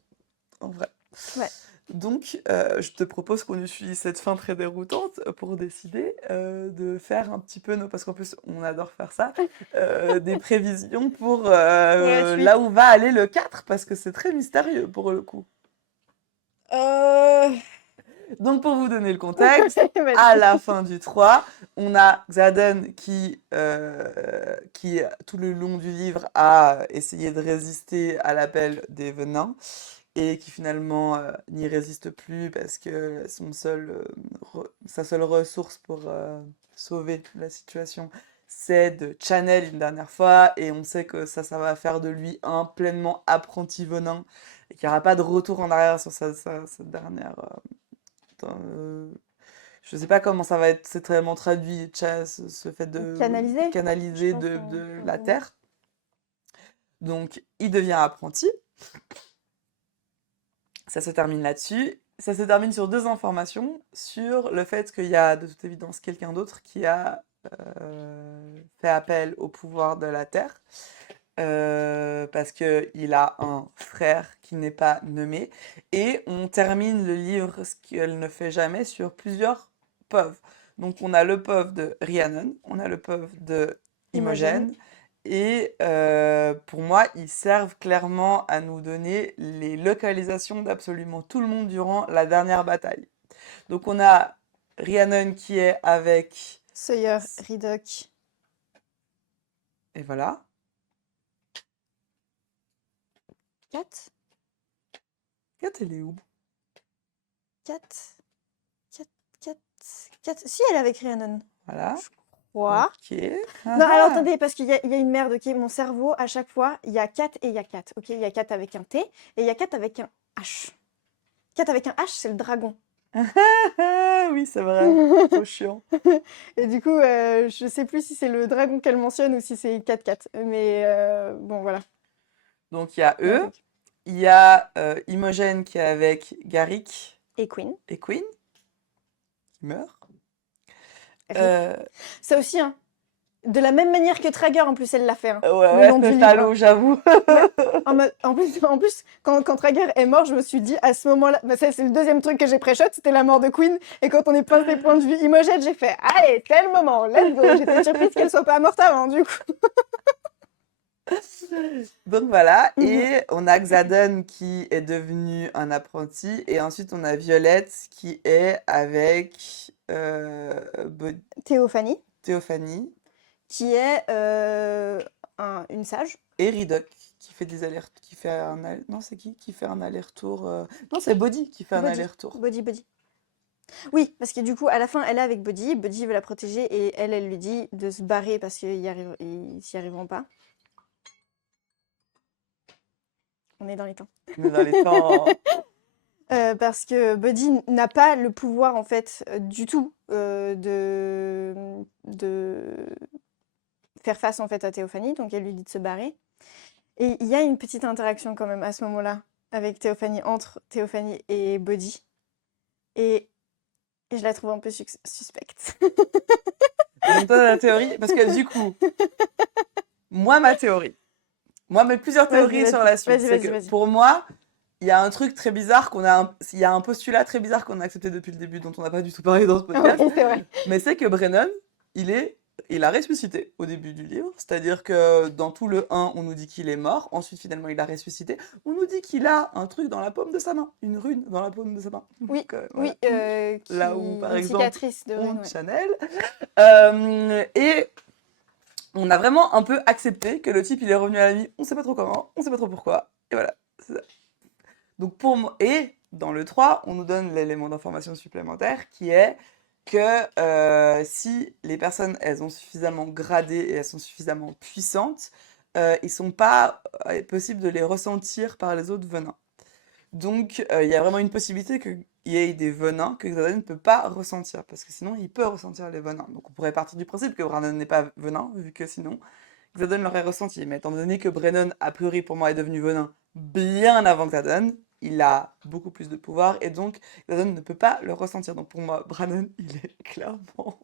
en vrai. Ouais. Donc, je te propose qu'on utilise cette fin très déroutante pour décider de faire un petit peu parce qu'en plus, on adore faire ça, des prévisions pour la suite. là où va aller le 4, parce que c'est très mystérieux pour le coup. Donc, pour vous donner le contexte, Vas-y. à la fin du 3, on a Xaden qui, tout le long du livre, a essayé de résister à l'appel des venins, et qui finalement n'y résiste plus, parce que sa seule ressource pour sauver la situation, c'est de channel une dernière fois, et on sait que ça va faire de lui un pleinement apprenti venin, et qu'il n'y aura pas de retour en arrière sur sa dernière... je sais pas comment ça va être, c'est tellement traduit, ce fait de Canaliser, canaliser je pense, de la terre. Donc, il devient apprenti. Ça se termine là-dessus. Ça se termine sur 2 informations, sur le fait qu'il y a de toute évidence quelqu'un d'autre qui a fait appel au pouvoir de la terre, parce qu'il a un frère qui n'est pas nommé. Et on termine le livre, ce qu'elle ne fait jamais, sur plusieurs POV. Donc on a le POV de Rhiannon, on a le POV de Imogen, et pour moi, ils servent clairement à nous donner les localisations d'absolument tout le monde durant la dernière bataille. Donc on a Rhiannon qui est avec... Sawyer, Ridoc. Et voilà. Kat. Kat, elle est où? Kat. Si, elle est avec Rhiannon. Voilà. Quoi? Ok. Non, alors attendez, parce qu'il y a une merde, ok? Mon cerveau, à chaque fois, il y a Kat et il y a Kat, ok? Il y a Kat avec un T et il y a Kat avec un H. Kat avec un H, c'est le dragon. Oui, c'est vrai. Trop chiant. Et du coup, je sais plus si c'est le dragon qu'elle mentionne ou si c'est Kat. Mais bon, voilà, Donc, il y a il y a un eux. truc. Il y a Imogen qui est avec Garrick Et Queen, et Queen, qui meurt. RIP. Euh, Ça aussi, hein. De la même manière que Trager, en plus, elle l'a fait, hein. ouais, Le ouais, nom du c'est livre, hein. salaud, j'avoue. Ouais. En plus quand Trager est mort, je me suis dit à ce moment-là, bah ça, c'est le deuxième truc que j'ai pré-shot, c'était la mort de Queen. Et quand on est passé point de vue Imogen, j'ai fait allez, c'est le moment, let's go. J'étais surprise qu'elle soit pas morte avant, du coup. Donc voilà, Mhm. et on a Xaden qui est devenu un apprenti, et ensuite on a Violette qui est avec Théophanie, Théophanie qui est une sage. et Ridoc qui fait des allers, qui fait non c'est qui fait un aller-retour non c'est Body qui fait un Body. aller-retour. Body. Oui, parce que du coup, à la fin, elle est avec Body. Body veut la protéger et elle lui dit de se barrer parce qu'ils s'y arriveront pas. On est dans les temps. Mais dans les temps, Parce que Buddy n'a pas le pouvoir en fait du tout de faire face en fait à Théophanie, donc elle lui dit de se barrer. Et il y a une petite interaction quand même à ce moment-là avec Théophanie, entre Théophanie et Buddy. Et je la trouve un peu suspecte. donc toi la théorie, parce que du coup, ma théorie, mes plusieurs théories sur la suite, c'est que Vas-y. pour moi, il y a un truc très bizarre il y a un postulat très bizarre qu'on a accepté depuis le début, dont on n'a pas du tout parlé dans ce podcast. Oui, c'est vrai. Mais c'est que Brennan, il a ressuscité au début du livre. C'est-à-dire que dans tout le 1, on nous dit qu'il est mort. Ensuite, finalement, il a ressuscité. On nous dit qu'il a un truc dans la paume de sa main. Une rune dans la paume de sa main. Oui, Donc, oui, voilà. Là où, par une exemple, cicatrice de on rune, ouais. Chanel. Et on a vraiment un peu accepté que le type, il est revenu à la vie. On sait pas trop comment, on sait pas trop pourquoi. Et voilà, c'est ça. Donc pour moi, et dans le 3, on nous donne l'élément d'information supplémentaire qui est que si les personnes, elles ont suffisamment gradé et elles sont suffisamment puissantes, ils sont pas possible de les ressentir par les autres venins. Donc il y a vraiment une possibilité qu'il y ait des venins que Xaden ne peut pas ressentir, parce que sinon il peut ressentir les venins. Donc on pourrait partir du principe que Brennan n'est pas venin, vu que sinon Xaden l'aurait ressenti. Mais étant donné que Brennan, a priori pour moi, est devenu venin bien avant Xaden, il a beaucoup plus de pouvoir et donc Xaden ne peut pas le ressentir. Donc pour moi, Brennan, il est clairement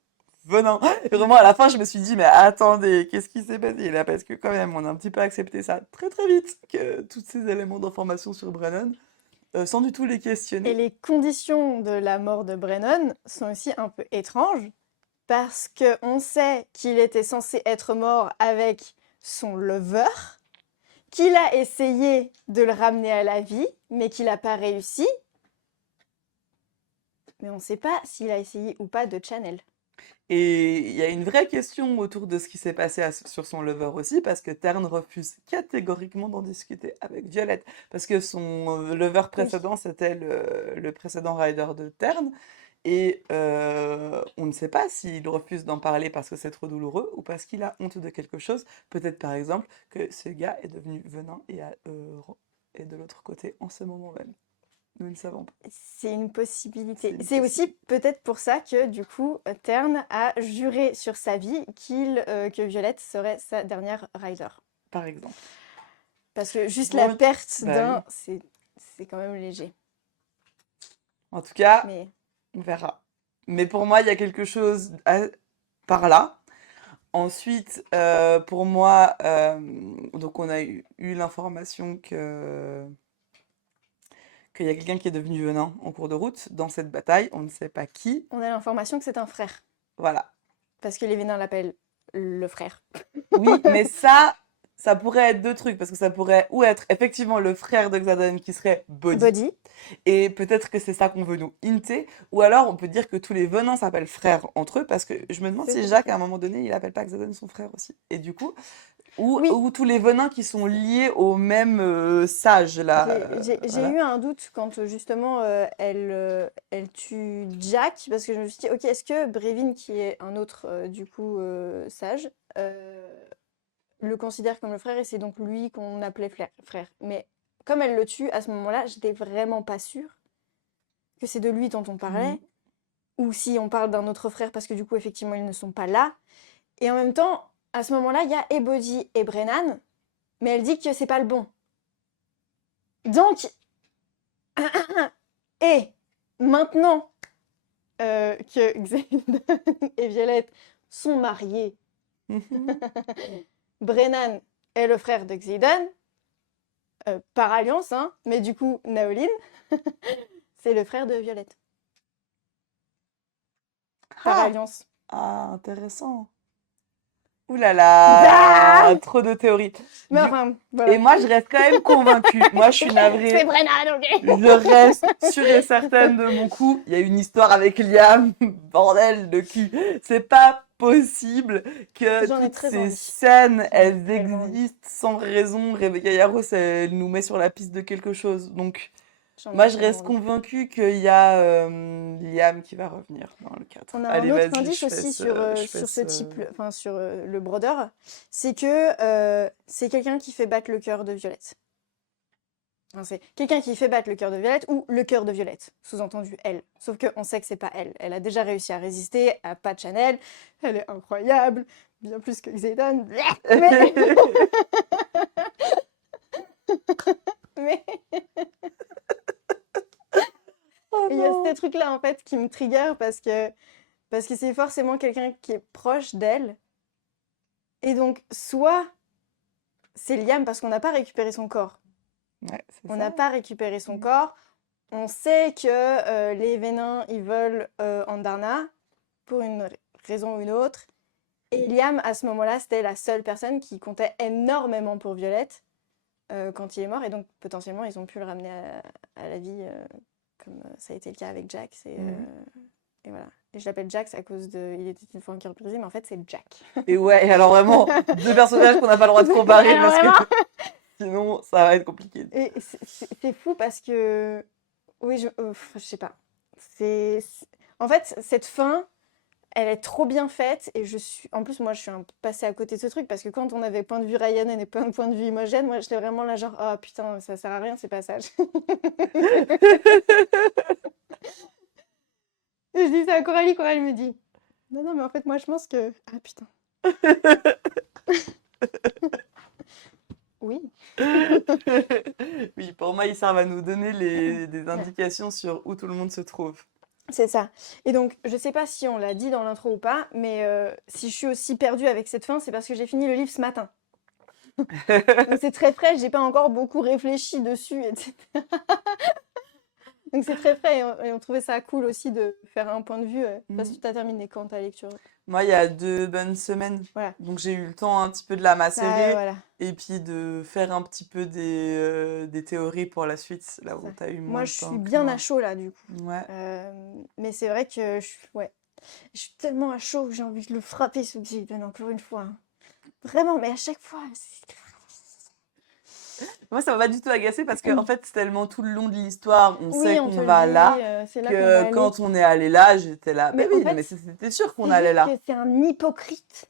venin. Et vraiment à la fin, je me suis dit, mais attendez, qu'est-ce qui s'est passé là? Parce que quand même, on a un petit peu accepté ça très très vite, que tous ces éléments d'information sur Brennan, sans du tout les Et questionner. les conditions de la mort de Brennan sont aussi un peu étranges parce qu'on sait qu'il était censé être mort avec son lover, qu'il a essayé de le ramener à la vie, mais qu'il n'a pas réussi. Mais on ne sait pas s'il a essayé ou pas de Channel. Et il y a une vraie question autour de ce qui s'est passé sur son lover aussi, parce que Tern refuse catégoriquement d'en discuter avec Violette, parce que son lover Oui. précédent, c'était le précédent rider de Tern, et on ne sait pas s'il refuse d'en parler parce que c'est trop douloureux, ou parce qu'il a honte de quelque chose. Peut-être par exemple que ce gars est devenu venin et de l'autre côté en ce moment même. Nous ne savons pas. C'est une possibilité. une C'est aussi possibilité. peut-être pour ça que du coup, Tern a juré sur sa vie que Violette serait sa dernière rider. Par exemple. Parce que juste la Bon, perte bah oui. c'est quand même léger. En tout cas, Mais on verra. Mais pour moi, il y a quelque chose par là. Ensuite, pour moi, donc on a eu l'information qu'il y a quelqu'un qui est devenu venin en cours de route dans cette bataille. On ne sait pas qui. on a l'information que c'est un frère. Voilà. Parce que les Vénins l'appellent le frère. Oui, mais ça pourrait être deux trucs, parce que ça pourrait ou être effectivement le frère de Xaden qui serait Body, Body. et peut-être que c'est ça qu'on veut nous hinter, ou alors on peut dire que tous les venins s'appellent frères entre eux, parce que je me demande si Jacques, à un moment donné, il appelle pas Xaden son frère aussi. Et du coup, Oui, ou tous les venins qui sont liés au même sage, là. j'ai Voilà. eu un doute quand justement elle tue Jack, parce que je me suis dit, ok, est-ce que Brevin, qui est un autre du coup sage, le considère comme le frère et c'est donc lui qu'on appelait frère. Mais comme elle le tue, à ce moment-là, j'étais vraiment pas sûre que c'est de lui dont on Mhm. parlait, ou si on parle d'un autre frère, parce que du coup, effectivement, ils ne sont pas là. Et en même temps, à ce moment-là, il y a Ebody et Brennan, mais elle dit que c'est pas le bon. Donc, et maintenant que Xaden et Violette sont mariés, Mhm. Brennan est le frère de Xaden, par alliance, hein, mais du coup, Naoline, c'est le frère de Violette, par Ah, alliance. ah, intéressant. Ouh là Ah là, trop de théories. mais Du... enfin, Et voilà. moi, je reste quand même convaincue. Moi, je suis C'est navrée. Brennan, Je ok. reste sûre et certaine de mon coup. Il y a une histoire avec Liam. Bordel de cul. C'est pas possible que J'en ai toutes très ces envie. scènes, J'en ai elles tellement envie. existent sans raison. Rebecca Yarros, elle nous met sur la piste de quelque chose. Donc, J'en ai moi, je tellement reste envie. convaincue qu'il y a Liam qui va revenir dans le 4. On a un Allez, autre vas-y, indice aussi je fais sur ce ce... type, enfin sur le brodeur, c'est que c'est quelqu'un qui fait battre le cœur de Violette. Enfin, c'est quelqu'un qui fait battre le cœur de Violette ou le cœur de Violette, sous-entendu elle. Sauf qu'on sait que c'est pas elle. Elle a déjà réussi à résister à Pat Chanel. Elle est incroyable, bien plus que Xaden. Mais, mais Oh il y a non. ces trucs-là en fait qui me trigger parce que c'est forcément quelqu'un qui est proche d'elle. Et donc, soit c'est Liam parce qu'on n'a pas récupéré son corps. Ouais, c'est On ça. n'a pas récupéré son Mm. corps. On sait que les Vénins, ils veulent Andarna pour une raison ou une autre. Et Liam, à ce moment-là, c'était la seule personne qui comptait énormément pour Violette quand il est mort. Et donc, potentiellement, ils ont pu le ramener à la vie, comme ça a été le cas avec Jax. Mhm. Et voilà. Et je l'appelle Jax à cause de Il était une fois un cœur brisé, mais en fait, c'est Jack. Et ouais, et alors vraiment, deux personnages qu'on n'a pas le droit de comparer Alors parce que vraiment. sinon, ça va être compliqué. Et c'est fou parce que. Oui, je sais pas. En fait, cette fin, elle est trop bien faite et je suis. En plus, moi, je suis un peu passée à côté de ce truc parce que quand on avait point de vue Ryan et point de vue Imogen, moi, j'étais vraiment là, genre, oh putain, ça sert à rien ces passages. Et je dis ça à Coralie, Coralie me dit, non, non, mais en fait, moi, je pense que. Ah putain. Oui. Oui, pour moi, ils servent à nous donner des indications sur où tout le monde se trouve. C'est ça. Et donc, je sais pas si on l'a dit dans l'intro ou pas, mais si je suis aussi perdue avec cette fin, c'est parce que j'ai fini le livre ce matin. Donc c'est très frais, j'ai pas encore beaucoup réfléchi dessus, etc. Donc c'est très frais et on trouvait ça cool aussi de faire un point de vue. Parce que Mhm. tu as terminé quand ta lecture? Moi, il y a 2 bonnes semaines, Voilà. donc j'ai eu le temps un petit peu de la Ça, macérer voilà, et puis de faire un petit peu des théories pour la suite, là c'est où ça. tu as eu moins Moi, de je suis temps que bien à moi. chaud là, du coup. Ouais. Mais c'est vrai que ouais, je suis tellement à chaud que j'ai envie de le frapper ce Xaden encore une fois, hein. Vraiment, mais à chaque fois. Moi, ça m'a pas du tout agacé parce que, en fait, c'est tellement tout le long de l'histoire, on Oui, sait on te qu'on le va dit, là, c'est là qu'on va que aller. quand on est allé là, j'étais là. Mais Mais en oui, non, mais fait, c'était sûr qu'on c'est allait juste que là. c'est un hypocrite.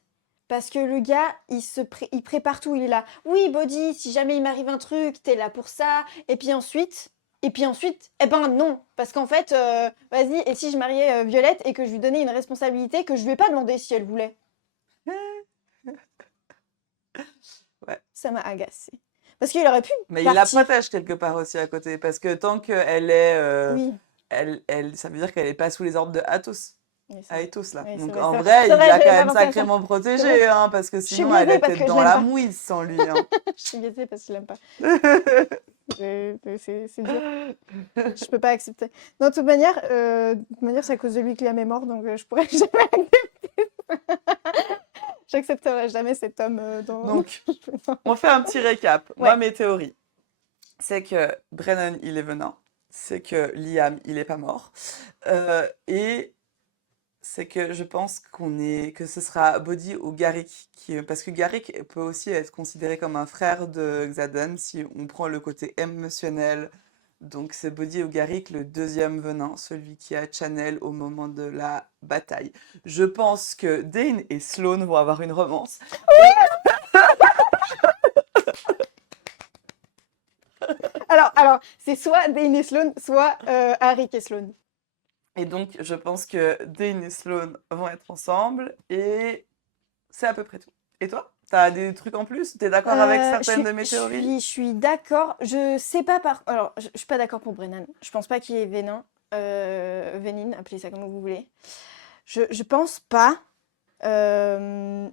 Parce que le gars, il prépare tout. Il est là. Oui, Body, si jamais il m'arrive un truc, t'es là pour ça. Et puis ensuite, eh ben non. Parce qu'en fait, vas-y, et si je mariais Violette et que je lui donnais une responsabilité que je lui ai pas demandé si elle voulait? Ouais. Ça m'a agacé. Parce qu'il aurait pu Mais il la partir. protège quelque part aussi à côté. Parce que tant qu'elle est. Oui, Ça veut dire qu'elle est pas sous les ordres de Athos. oui c'est vrai. Aethos, là. Oui, c'est Donc vrai, en c'est vrai. vrai, C'est il vrai, l'a quand j'avais pas même pensé à ça. sacrément C'est vrai. protégé, hein, parce que Je suis sinon, elle biaisée était parce que je dans l'aime la pas. mouise sans lui, hein. Je suis biaisée parce que je l'aime pas. C'est dur. Je peux pas accepter. Non, de toute manière, c'est à cause de lui que Liam est mort, donc je pourrais jamais accepter. J'accepterai jamais cet homme dans. Donc, on fait un petit récap. Moi, Ouais, mes théories, c'est que Brennan, il est venin. C'est que Liam, il est pas mort. Et c'est que je pense que ce sera Bodhi ou Garrick parce que Garrick peut aussi être considéré comme un frère de Xaden si on prend le côté émotionnel. Donc c'est Bodhi ou Garrick, le deuxième venant, celui qui a Channel au moment de la bataille. Je pense que Dane et Sloane vont avoir une romance. Alors, c'est soit Dane et Sloane, soit Arik et Sloane. Et donc je pense que Dane et Sloane vont être ensemble et c'est à peu près tout. Et toi? T'as des trucs en plus? T'es d'accord avec certaines de mes théories? Je suis d'accord. Je sais pas par. Alors, je suis pas d'accord pour Brennan. Je pense pas qu'il est vénin. Vénine, appelez ça comme vous voulez. Je pense pas. Mais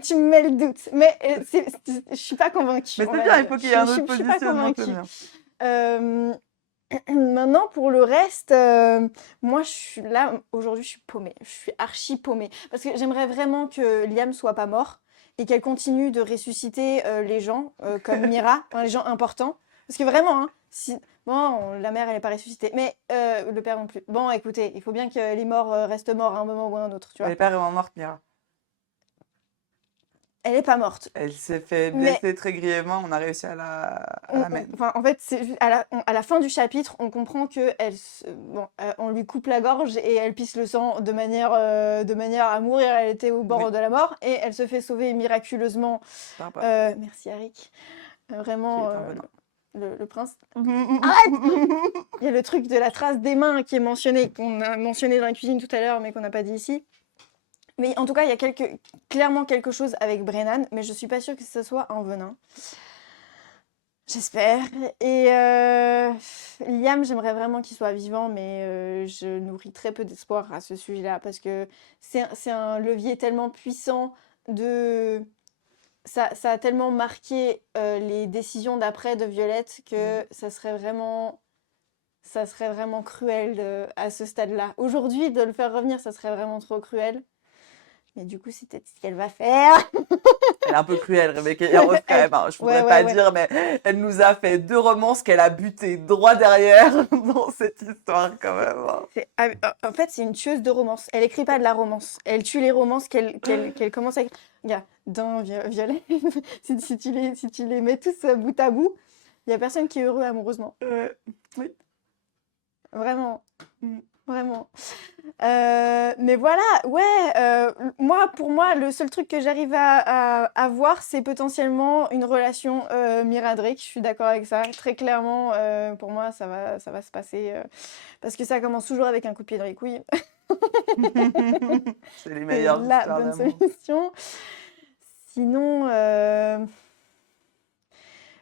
tu me mets le doute. Mais je suis pas convaincue. Mais on c'est va bien, il dire. faut qu'il y ait un Je autre suis pas positionnement que le convaincue. mien. Euh, Maintenant, pour le reste, moi, je suis là, aujourd'hui, je suis paumée. Je suis archi paumée. Parce que j'aimerais vraiment que Liam soit pas mort et qu'elle continue de ressusciter les gens, comme Mira, enfin, les gens importants. Parce que vraiment, hein, bon, la mère, elle n'est pas ressuscitée, mais le père non plus. Bon, écoutez, il faut bien que les morts restent morts à un moment ou à un autre, tu Elle vois. est pas vraiment morte, Mira. Elle n'est pas morte. Elle s'est fait Mais blesser très grièvement, on a réussi à la mettre. enfin, en fait, c'est à la fin du chapitre, on comprend que on lui coupe la gorge et elle pisse le sang de manière à mourir. Elle était au bord Oui, de la mort et elle se fait sauver miraculeusement. sympa. Merci Eric. Qui Vraiment, est un venin. le prince. Arrête! Il y a le truc de la trace des mains qui est mentionné, qu'on a mentionné dans la cuisine tout à l'heure, mais qu'on n'a pas dit ici. Mais en tout cas, il y a clairement quelque chose avec Brennan, mais je suis pas sûre que ce soit un venin. J'espère. Et Liam, j'aimerais vraiment qu'il soit vivant, mais je nourris très peu d'espoir à ce sujet-là parce que c'est un levier tellement puissant de. Ça a tellement marqué les décisions d'après de Violette que ça serait vraiment cruel à ce stade-là. Aujourd'hui, de le faire revenir, ça serait vraiment trop cruel. Mais du coup, c'est peut-être ce qu'elle va faire. Elle est un peu cruelle, Rebecca Yarros, quand même, hein. Je voudrais pas dire, mais elle nous a fait 2 romances qu'elle a buté droit derrière dans cette histoire, quand même, hein. En fait, c'est une tueuse de romance. Elle écrit pas de la romance. Elle tue les romances qu'elle commence à écrire. Regarde, dans Violet, si tu les mets tous bout à bout, il y a personne qui est heureux amoureusement. Oui. Vraiment. Mm. Vraiment. Mais voilà, ouais, pour moi, le seul truc que j'arrive à voir, c'est potentiellement une relation Mira-Drake. Je suis d'accord avec ça. Très clairement, pour moi, ça va se passer. Parce que ça commence toujours avec un coup de pied dans les couilles. C'est les C'est meilleures la histoires bonne d'amour. solution. Sinon,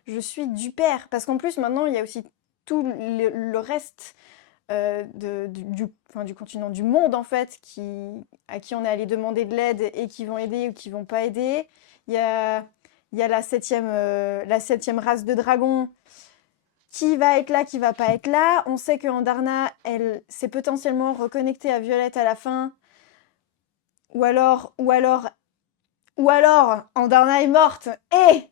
je suis du père. Parce qu'en plus, maintenant, il y a aussi tout le reste du continent, du monde en fait, à qui on est allé demander de l'aide et qui vont aider ou qui vont pas aider. Il y a la septième race de dragons qui va être là, qui va pas être là. On sait que Andarna, elle s'est potentiellement reconnectée à Violette à la fin. Ou alors, Andarna est morte et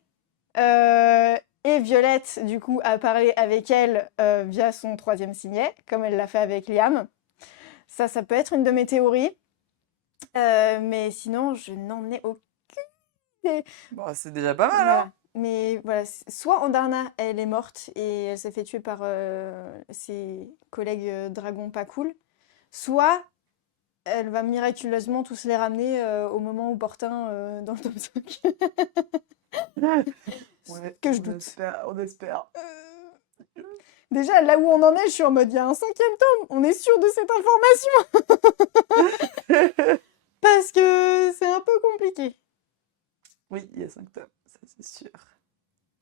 Violette, du coup, a parlé avec elle via son troisième signet, comme elle l'a fait avec Liam. Ça peut être une de mes théories. Mais sinon, je n'en ai aucune idée. Bon, c'est déjà pas mal, Voilà. hein. Mais voilà, soit Andarna, elle est morte et elle s'est fait tuer par ses collègues dragons pas cool, soit elle va miraculeusement tous les ramener au moment opportun dans le tome 5. Ouais, Que je on doute. espère, on espère. Déjà, là où on en est, je suis en mode, il y a un 5e tome, on est sûr de cette information. Parce que c'est un peu compliqué. Oui, il y a 5 tomes, ça c'est sûr.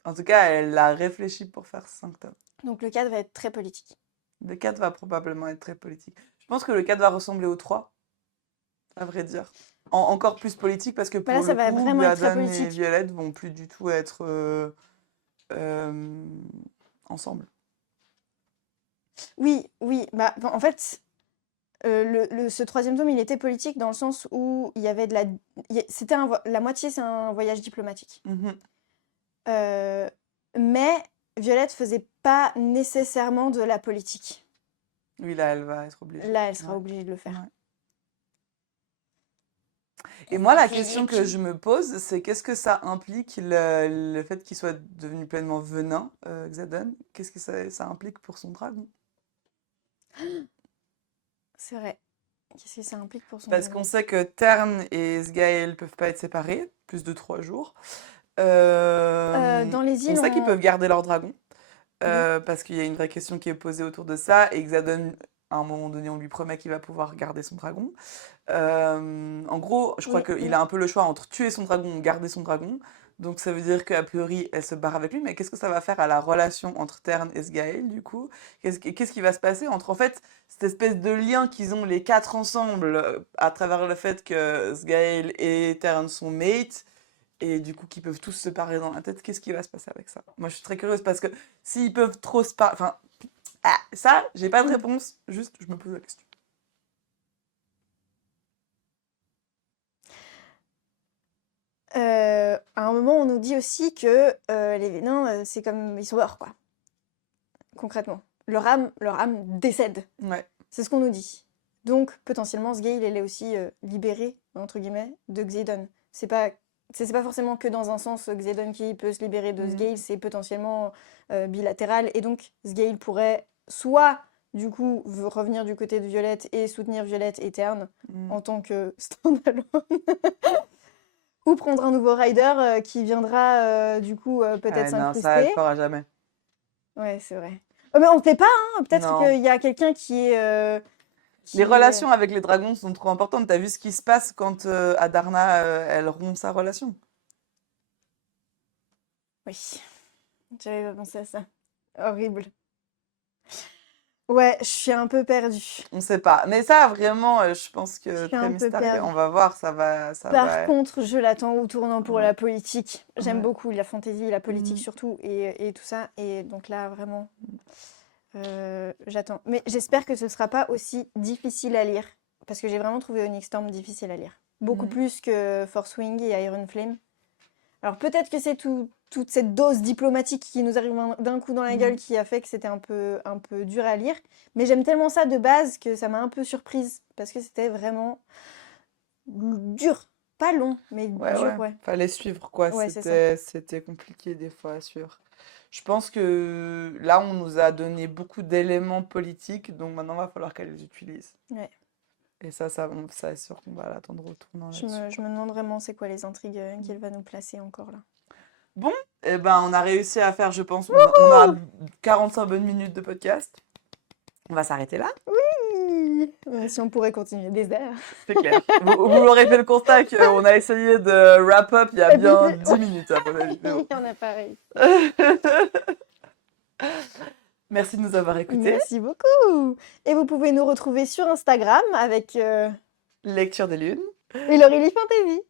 En tout cas, elle a réfléchi pour faire 5 tomes. Donc le 4 va être très politique. Le 4 va probablement être très politique. Je pense que le 4 va ressembler au 3, à vrai dire. Encore plus politique parce que Bah là, pour ça le va coup, vraiment être très Xaden et politique. Violette vont plus du tout être ensemble. Oui, oui. Bah, en fait, ce 3e tome, il était politique dans le sens où il y avait c'était la moitié, c'est un voyage diplomatique. Mhm. Mais Violette faisait pas nécessairement de la politique. Oui, là, elle va être obligée. Là, elle sera Ouais. obligée de le faire. Ouais. Et moi, la question que je me pose, c'est qu'est-ce que ça implique le fait qu'il soit devenu pleinement venin, Xaden? Qu'est-ce que ça implique pour son dragon? C'est vrai. Qu'est-ce que ça implique pour son Parce dragon? qu'on sait que Tern et Sgaël peuvent pas être séparés plus de 3 jours. On Dans les îles, sait qu'ils on... peuvent garder leur dragon, Oui. parce qu'il y a une vraie question qui est posée autour de ça, et Xaden, à un moment donné, on lui promet qu'il va pouvoir garder son dragon. En gros, je crois Oui, qu'il oui. a un peu le choix entre tuer son dragon ou garder son dragon. Donc ça veut dire qu'a priori, elle se barre avec lui, mais qu'est-ce que ça va faire à la relation entre Tern et Sgaël, du coup? Qu'est-ce qui va se passer entre, en fait, cette espèce de lien qu'ils ont les quatre ensemble, à travers le fait que Sgaël et Tern sont mates, et du coup qu'ils peuvent tous se parler dans la tête, qu'est-ce qui va se passer avec ça? Moi, je suis très curieuse, parce que s'ils peuvent trop se parler... Enfin, ça, j'ai pas de réponse, juste, je me pose la question. À un moment, on nous dit aussi que les vénins, c'est comme ils sont morts, quoi. Concrètement. Leur âme décède. Ouais. C'est ce qu'on nous dit. Donc, potentiellement, Sgaël, elle est aussi libérée, entre guillemets, de Xaden. C'est pas forcément que dans un sens Xaden qui peut se libérer de Sgaël, c'est potentiellement bilatéral. Et donc, Sgaël pourrait soit, du coup, revenir du côté de Violette et soutenir Violette et Tern en tant que standalone. Ou prendre un nouveau rider qui viendra, du coup, peut-être Non, ça, elle le s'incruster. fera jamais. Ouais, c'est vrai. Oh, mais on ne sait pas, hein. Peut-être Non. qu'il y a quelqu'un qui est... Les relations avec les dragons sont trop importantes. T'as vu ce qui se passe quand Adarna, elle rompt sa relation? Oui, j'avais pas pensé à ça. Horrible. Ouais, je suis un peu perdue. On sait pas. Mais ça, vraiment, je pense Je que suis très un peu mystérieux. perdue. On va voir, ça Par va... contre, je l'attends au tournant pour Ouais. la politique. J'aime Ouais. beaucoup la fantaisie, la politique Mhm. surtout, et tout ça. Et donc là, vraiment, j'attends. Mais j'espère que ce sera pas aussi difficile à lire. Parce que j'ai vraiment trouvé Onyx Storm difficile à lire. Beaucoup Mhm. plus que Force Wing et Iron Flame. Alors peut-être que c'est toute cette dose diplomatique qui nous arrive d'un coup dans la gueule qui a fait que c'était un peu dur à lire. Mais j'aime tellement ça de base que ça m'a un peu surprise. Parce que c'était vraiment dur. Pas long, mais Ouais, dur, ouais. ouais. Fallait suivre, quoi. Ouais, c'est ça. C'était compliqué des fois à suivre. Je pense que là, on nous a donné beaucoup d'éléments politiques, donc maintenant, il va falloir qu'elle les utilise. Ouais. Et ça est sûr qu'on va l'attendre au tournant Je là-dessus. me demande vraiment c'est quoi les intrigues qu'elle va nous placer encore là. Bon, eh ben, on a réussi à faire, je pense, on a 45 bonnes minutes de podcast. On va s'arrêter là. Oui. Si on pourrait continuer des heures. C'est clair. Vous l'aurez fait le constat qu'on a essayé de wrap up il y a bien 10 minutes à mon avis. Mais bon. On a pas réussi. Merci de nous avoir écoutés. Merci beaucoup. Et vous pouvez nous retrouver sur Instagram avec Lecture des lunes. Laurelie Fantasy.